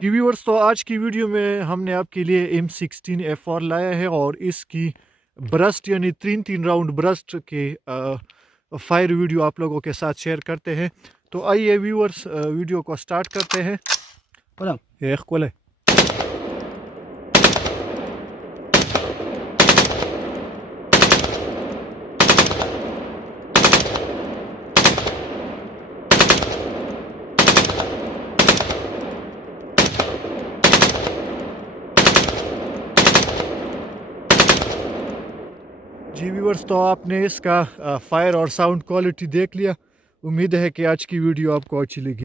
जी viewers, तो आज की वीडियो में हमने आपके लिए M16A4 लाया है और इसकी ब्रस्ट यानी तीन राउंड ब्रस्ट के फायर वीडियो आप लोगों के साथ शेयर करते हैं। तो आइए व्यूअर्स, वीडियो को स्टार्ट करते हैं। एक कोले जी व्यूअर्स, तो आपने इसका फायर और साउंड क्वालिटी देख लिया। उम्मीद है कि आज की वीडियो आपको अच्छी लगी।